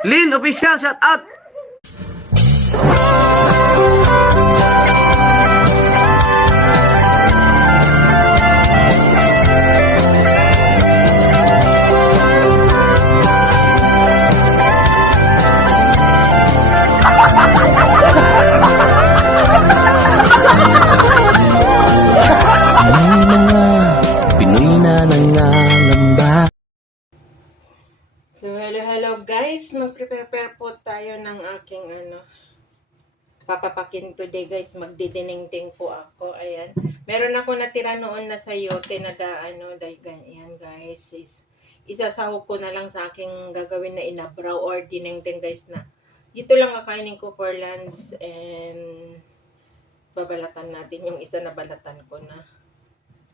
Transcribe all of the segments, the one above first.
Lin Official, shout out! May mga Pinoy na nangangamba. So, hello guys. Mag-prepare po tayo ng aking papapakin today guys. Magdidinengdeng po ako. Ayan. Meron ako natira noon na sayote na ganyan guys. Isasahog ko na lang sa aking gagawin na inabraw or dinengdeng guys na. Ito lang kakainin ko for lunch and babalatan natin yung isa na balatan ko na.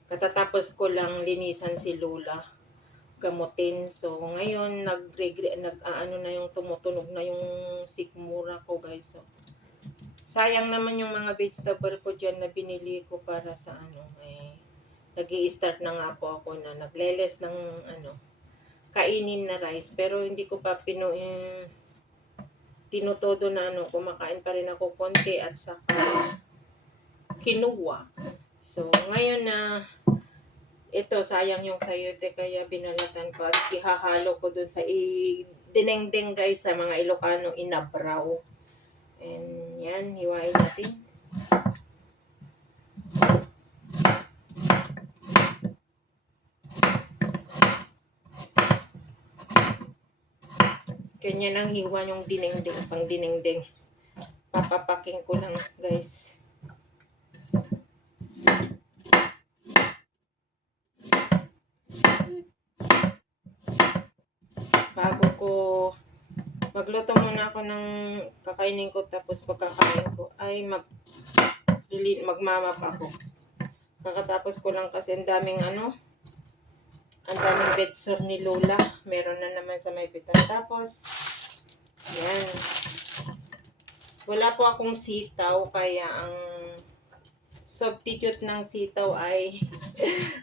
Katatapos ko lang linisan si Lola, gamutin. So ngayon na yung tumutunog na yung sikmura ko guys. So sayang naman yung mga vegetable ko diyan na binili ko para sa nag-i-start na nga po ako na nagleles ng kainin na rice, pero hindi ko pa tinutodo na kumakain pa rin ako konti at saka kinuha. So ngayon na ito, sayang yung sayote kaya binalatan ko at ihahalo ko dun sa dinengdeng guys sa mga Ilocano, inabraw. And yan, hiwain natin. Ganyan ang hiwa yung dinengdeng, pang dinengdeng. Papapaking ko lang guys. Bago ko magluto muna ako ng kakainin ko, tapos pagkakain ko ay magmamap ako. Kakatapos ko lang kasi ang daming bedsore ni Lola. Meron na naman sa may pitan. Tapos yan, wala po akong sitaw kaya ang substitute ng sitaw ay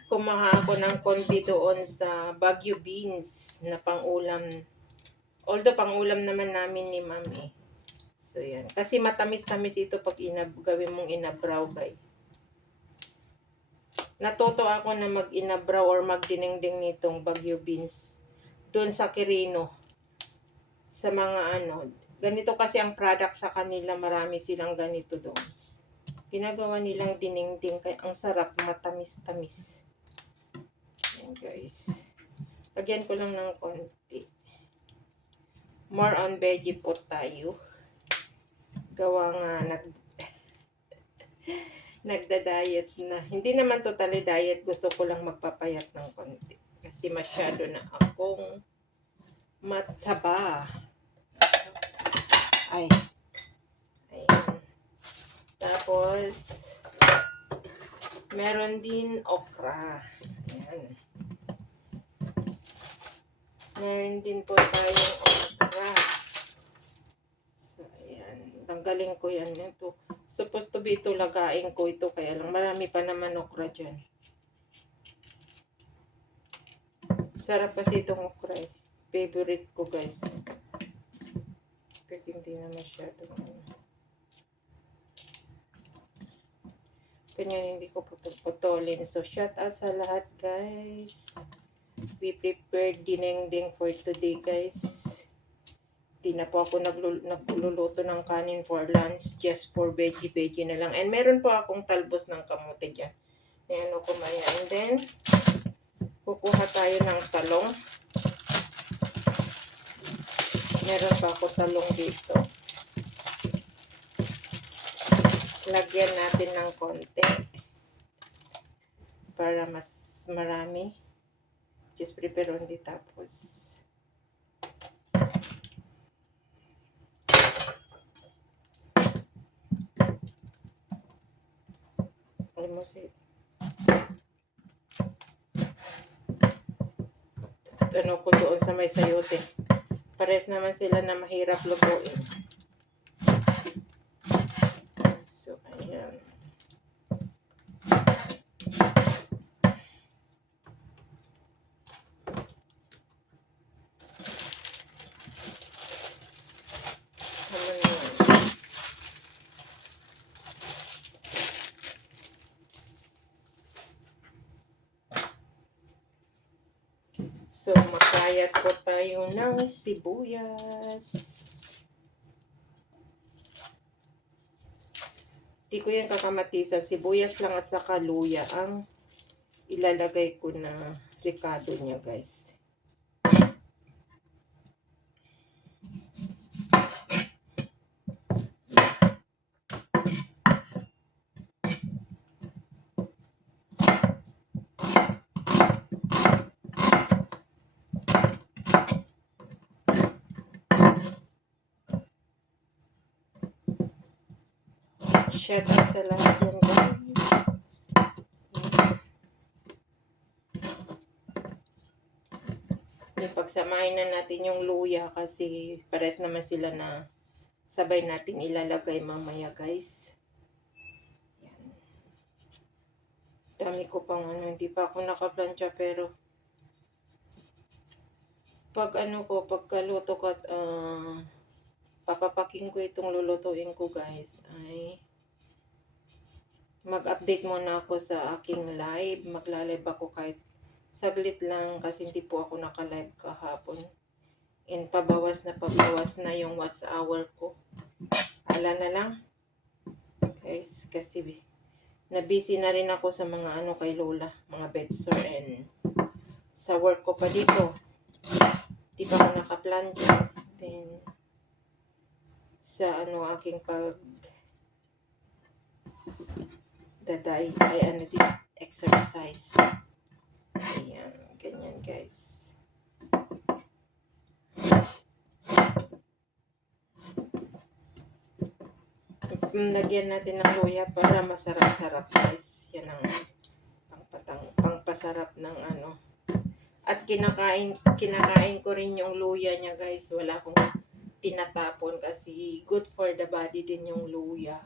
kumaha ako ng konti doon sa Baguio beans na pang-ulam. Although pang-ulam naman namin ni Mami. So yan. Kasi matamis-tamis ito pag gawin mong inabraw guys. Natuto ako na mag-inabraw or magdinengdeng nitong Baguio beans doon sa Quirino. Sa mga ganito kasi ang product sa kanila, marami silang ganito doon. Ginagawa nilang dinengdeng kaya ang sarap, matamis-tamis. Yan guys. Lagyan ko lang ng konti. More on veggie po tayo. Gawa nga nagda-diet na. Hindi naman totally diet. Gusto ko lang magpapayat ng konti. Kasi masyado na akong mataba. Ay. Ayan. Tapos, meron din okra. Ayan. Meron din po tayong okra. So, ayan. Tanggalin ko yan. Ito. Supposed to be ito, lagain ko ito. Kaya lang marami pa naman okra dyan. Sarap kasi itong okra eh. Favorite ko guys. Kasi hindi na masyado. Kanya hindi ko putulin. So, shout out sa lahat guys. We prepared dinengdeng for today guys. Di na po ako nagluluto ng kanin for lunch. Just for veggie na lang. And meron po akong talbos ng kamote dyan. Ayan o kumaya. And then, kukuha tayo ng talong. Meron pa ako talong dito. Lagyan natin ng konti para mas marami. Just prepare only tapos. Almost it. Ko doon sa may sayote. Pares naman sila na mahirap lutuin. So, ayan. tayo ng sibuyas. Di ko yan kakamatisan. Sibuyas lang at saka luya ang ilalagay ko na ricado niya, guys. Shout out sa lahat yan, guys. Pagsamahin na natin yung luya kasi pares naman sila na sabay natin ilalagay mamaya, guys. Yan. Dami ko pang hindi pa ako nakaplansya pero pagkaluto ko at papapaking ko itong lulutuin ko, guys, ay mag-update muna ako sa aking live. Magla-live ako kahit saglit lang kasi hindi po ako naka-live kahapon. And pabawas na yung watch hour ko. Ala na lang. Guys, kasi na-busy na rin ako sa mga kay Lola, mga bedsore and sa work ko pa dito. Di pa ako naka-plancha. Then sa aking daday ay din exercise. Ayan, ganyan, guys. Lagyan natin ng luya para masarap-sarap, guys. Yan ang pangpasarap ng At kinakain ko rin yung luya niya, guys. Wala akong tinatapon kasi good for the body din yung luya.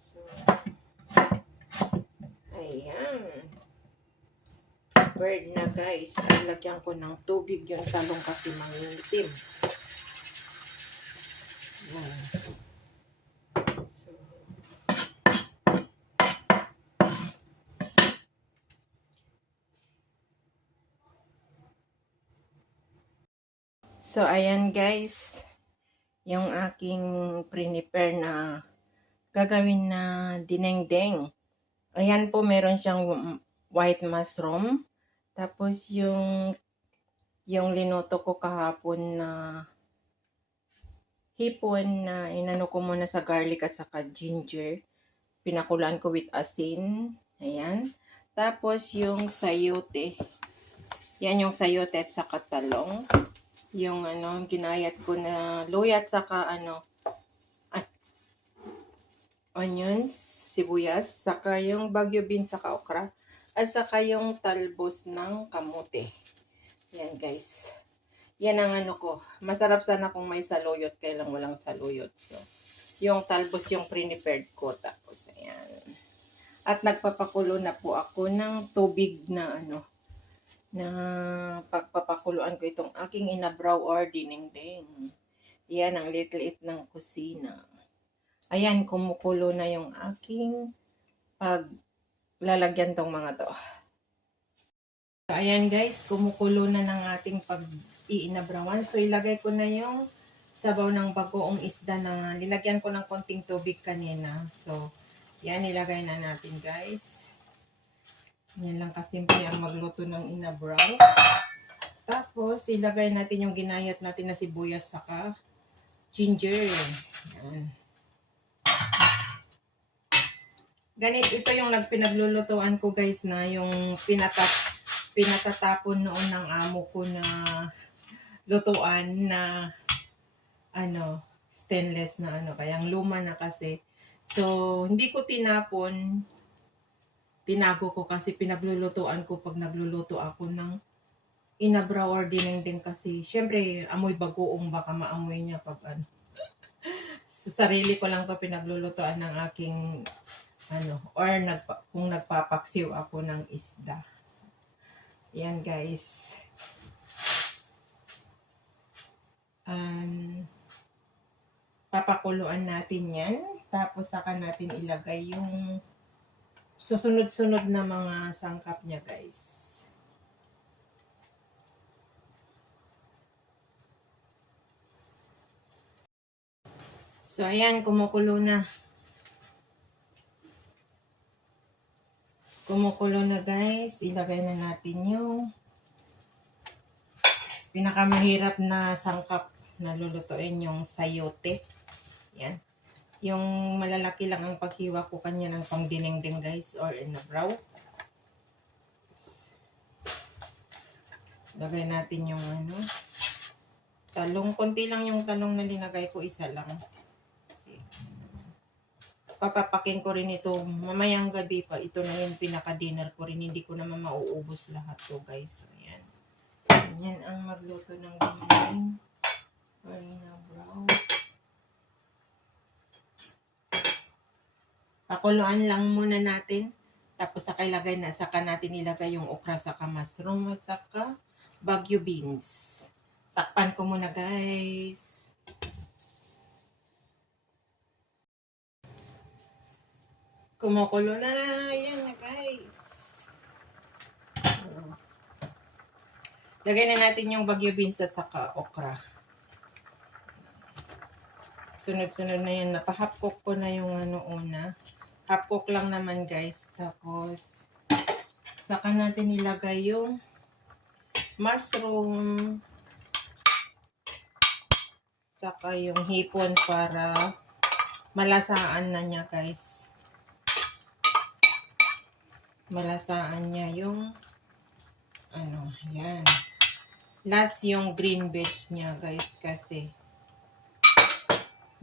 So, ayan. Prepared na, guys. Ay, lagyan ko ng tubig yung talong kasi mangitim. Ayan. So, ayan, guys. Yung aking prepare na gagawin na dinengdeng. Ayan po, meron siyang white mushroom. Tapos yung linuto ko kahapon na hipon na inano ko muna sa garlic at saka ginger. Pinakulan ko with asin. Ayan. Tapos yung sayote. Yan yung sayote at saka talong. Yung ginayat ko na luya at saka onions, sibuyas, saka yung bagyo beans saka okra, at saka yung talbos ng kamote. Yan, guys. Yan ang ko. Masarap sana kung may saluyot, kaya lang walang saluyot. So, yung talbos yung pre-prepared ko. Tapos, ayan. At nagpapakulo na po ako ng tubig na na pagpapakuluan ko itong aking inabraw or dinengdeng. Yan ang liit-liit ng kusina. Ayan, kumukulo na yung aking paglalagyan tong mga to. So, ayan, guys, kumukulo na ng ating pag-iinabrawan. So, ilagay ko na yung sabaw ng bagoong isda na nilagyan ko ng konting tubig kanina. So, yan, ilagay na natin, guys. Yan lang kasimple ang magluto ng inabraw. Tapos, ilagay natin yung ginayat natin na sibuyas saka ginger. Yan. Ganito, ito yung pinaglulutuan ko, guys, na yung pinatatapon noon ng amo ko na lutuan na stainless na kayang luma na kasi. So, hindi ko tinapon. Tinago ko kasi pinaglulutuan ko pag nagluluto ako ng inabraw or dinengdeng kasi syempre amoy bagoong baka maamoy niya pag sa sarili ko lang to pinaglulutuan ng aking or kung nagpapaksiw ako ng isda. So, yan, guys. Papakuluan natin yan. Tapos saka natin ilagay yung susunod-sunod na mga sangkap niya, guys. So, ayan, kumukulo na. Kumukulo na guys. Ilagay na natin yung pinakamahirap na sangkap na lulutuin, yung sayote. Yan. Yung malalaki lang ang paghiwa ko kanya ng pangdinengdeng guys, or inabraw. Lagay natin yung talong. Konti lang yung talong na linagay ko, isa lang. Kasi, papapakin ko rin ito mamayang gabi pa. Ito na yung pinaka-dinner ko rin. Hindi ko naman mauubos lahat to guys. So, yan. Yan ang magluto ng dinding. Marina brown. Pakuluan lang muna natin. Tapos saka natin ilagay yung okra, saka mushroom, saka Baguio beans. Takpan ko muna guys. Kumukulo na. Yan na guys. Lagay na natin yung Baguio beans at saka okra. Sunod-sunod na yan. Napahap cook ko na yung una. Half cook lang naman guys. Tapos saka natin ilagay yung mushroom. Saka yung hipon para malasaan na niya guys. Malasaan niya yung yan. Last yung green veg niya guys, kasi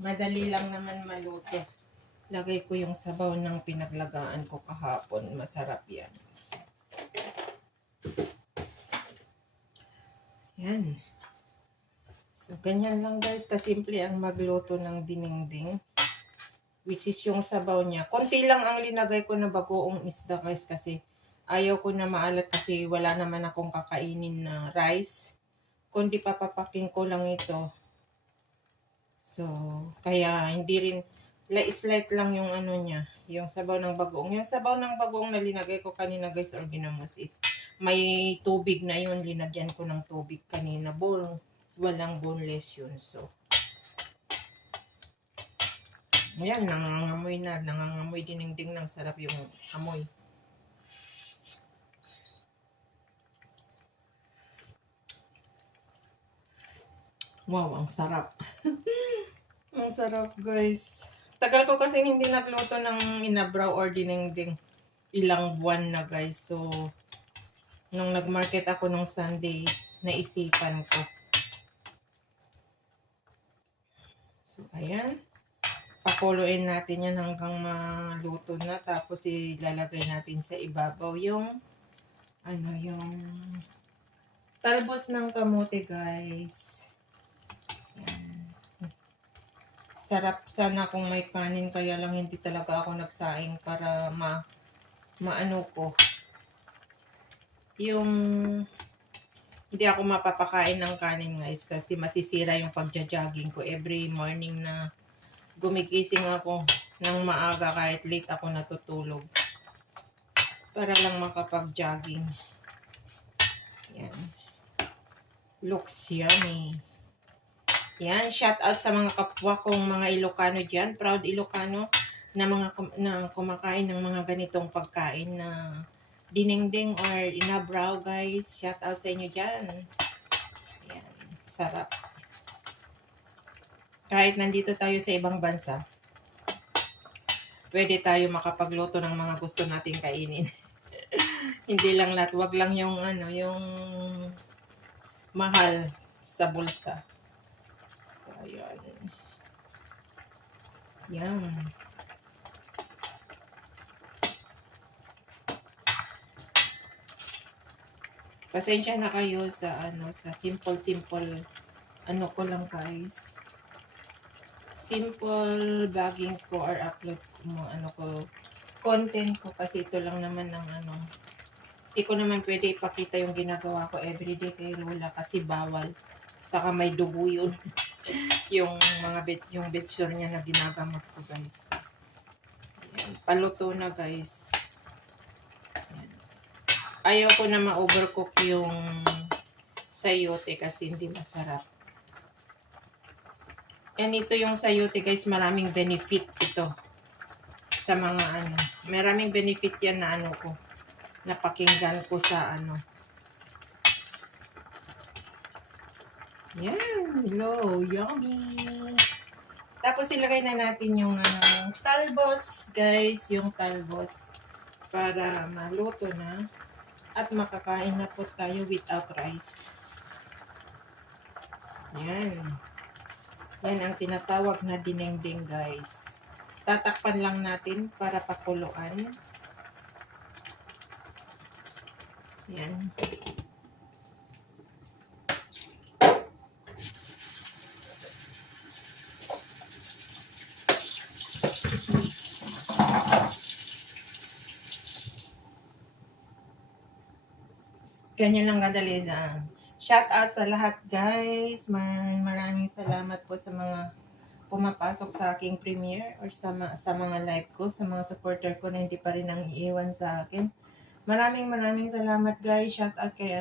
madali lang naman maluto. Lagay ko yung sabaw ng pinaglagaan ko kahapon. Masarap yan. Yan. So, ganyan lang guys. Kasimple ang magluto ng dinengdeng. Which is yung sabaw niya. Konti lang ang linagay ko na bagoong isda guys, kasi ayaw ko na maalat, kasi wala naman akong kakainin na rice. Kundi papapaking ko lang ito. So, kaya hindi rin, slight lang yung niya, yung sabaw ng bagoong. Yung sabaw ng bagoong na linagay ko kanina guys, or ginamos, is may tubig na yun. Linagyan ko ng tubig kanina. Walang boneless yun. So, ayan, nangangamoy na. Nangangamoy dinengdeng ng sarap yung amoy. Wow, ang sarap. Ang sarap guys. Tagal ko kasi hindi nagluto ng inabraw or dinengdeng. Ilang buwan na guys. So, nung nagmarket ako nung Sunday, naisipan ko. So, ayan. Pakuluin natin yan hanggang maluto na. Tapos ilalagay natin sa ibabaw yung yung talbos ng kamote guys. Yan. Sarap sana kung may kanin, kaya lang hindi talaga ako nagsaing para maano ko. Yung hindi ako mapapakain ng kanin guys, kasi masisira yung pagja-jogging ko every morning na gumigising ako ng maaga, kahit late ako natutulog, para lang makapag-jogging. Yan. Looks yummy. Yan, shout out sa mga kapwa kong mga Ilocano dyan. Proud Ilocano na na kumakain ng mga ganitong pagkain na dinengdeng or inabraw guys. Shout out sa inyo dyan. Yan, sarap. Kahit nandito tayo sa ibang bansa, pwede tayo makapagluto ng mga gusto nating kainin. Hindi lang lahat, wag lang yung yung mahal sa bulsa. So, ayan. Yan. Pasensya na kayo sa sa simple ko lang guys. Simple vloggings ko or upload ko content ko, kasi ito lang naman ng hindi ko naman pwede ipakita yung ginagawa ko everyday kay Lola, kasi bawal. Saka may dugo yun. yung bitsure niya na ginagamot ko guys. Ayan, paluto na guys. Ayan. Ayaw ko na ma-overcook yung sayote kasi hindi masarap. And ito yung sayote guys, maraming benefit ito sa mga ano. Maraming benefit yan na ano ko, napakinggan ko sa ano. Yan, hello, yummy. Tapos ilagay na natin yung talbos guys, yung talbos para maluto na at makakain na po tayo without rice. Yan. Yan ang tinatawag na dinengdeng guys. Tatakpan lang natin para pakuluan. Yan. Ganyan lang kadali sa shout out sa lahat guys. Maraming salamat po sa mga pumapasok sa aking premiere or sa mga live ko, sa mga supporter ko na hindi pa rin nang iiwan sa akin. Maraming salamat guys. Shout out kay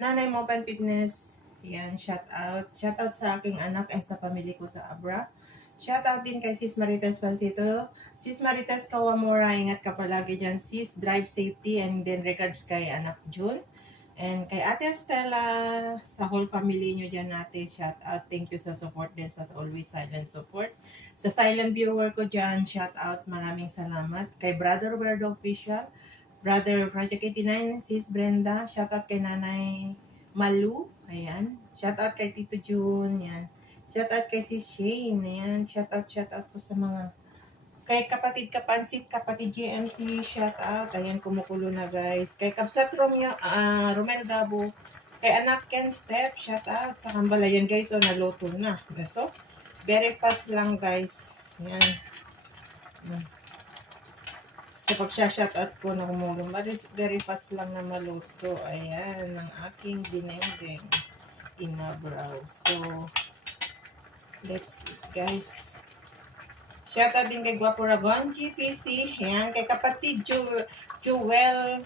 Nanay Mopan Fitness. Yan, shout out. Shout out sa aking anak and sa pamilya ko sa Abra. Shout out din kay Sis Marites Pansito. Sis Marites Kawamura, ingat ka palagi dyan sis. Drive safety and then regards kay anak June. And kay Ate Stella, sa whole family nyo dyan natin, shout out. Thank you sa support din, sa always silent support. Sa silent viewer ko dyan, shout out. Maraming salamat. Kay Brother Werdo Official, Brother Project 89, Sis Brenda, shout out kay Nanay Malu, ayan. Shout out kay Tito June, yan. Shout out kay Sis Shane, ayan. Shout out po sa mga kay kapatid Kapansit, kapatid GMC, shout out. Ayan, kumukulo na guys. Kay Kapsat Romel Gabo. Kay anak Ken Step, shout out. Sa Kambalayan guys, so naluto na. So, very fast lang guys. Ayan. Sa pag-shout out ko na kumulong. Very fast lang na maluto. Ayan, ng aking dinengdeng inabraw. So, let's see guys. Shoutout din kay Guapo Ragon, GPC. Yan, kay kapatid Jewel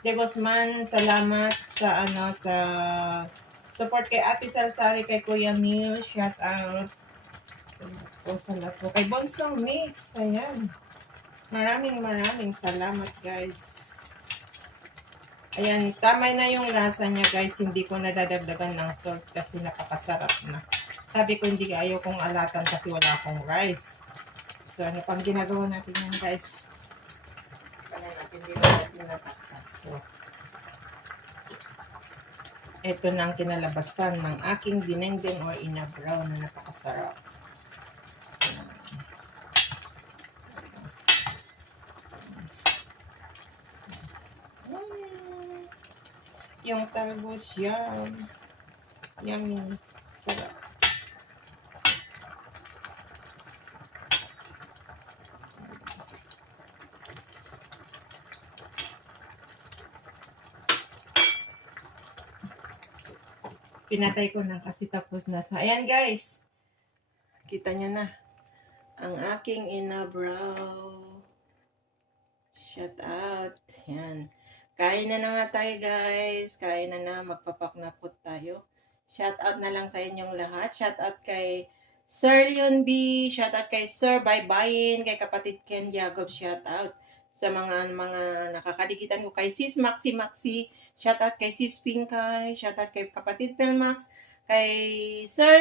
de Guzman. Salamat sa sa support kay Ate Salsari, kay Kuya Mil. Shoutout. Sa lahat po. Kay Bonsong Mix. Ayan. Maraming salamat guys. Ayan, tamay na yung lasa niya guys. Hindi ko nadadagdagan ng salt kasi napakasarap na. Sabi ko hindi ayaw kong alatan kasi wala akong rice. So, ano pang ginagawa natin yan, guys? Kaya natin dito natin natakpat. So, ito na ang kinalabasan ng aking dinengdeng or inabraw na napakasarap. Yung talbos yan. Yummy. Sarap. Pinatay ko na kasi tapos na sa... Ayan guys. Kita nyo na. Ang aking inabraw. Shout out. Yan. Kain na nga tayo guys. Kain na. Magpapak na po tayo. Shout out na lang sa inyong lahat. Shout out kay Sir Leon B. Shout out kay Sir Baybayin. Kay kapatid Ken Jacob. Shout out sa mga nakakadikitan ko. Kay Sis Maxi. Shout out kay Sis Pinkay. Shout out kay kapatid Pelmax. Kay Sir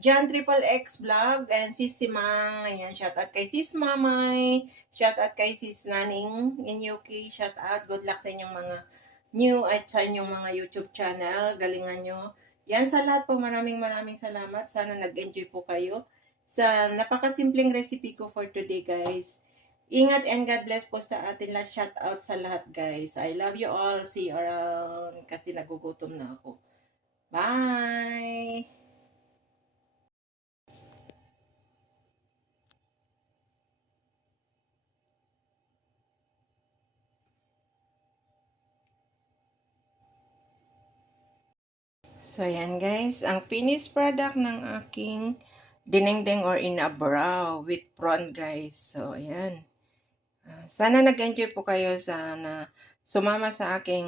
John Triple X Vlog and Sis Simang. Ayan, shout out kay Sis Mamay. Shout out kay Sis Naning in UK. Shout out. Good luck sa inyong mga new at sa inyong mga YouTube channel. Galingan nyo. Yan sa lahat po. Maraming salamat. Sana nag-enjoy po kayo sa napakasimpleng recipe ko for today guys. Ingat and God bless po sa atin lahat. Shout out sa lahat guys. I love you all. See you around. Kasi nagugutom na ako. Bye! So, yan guys. Ang finished product ng aking dinengdeng or inabraw with prawn guys. So, ayan. Sana nag-enjoy po kayo. Sana sumama sa aking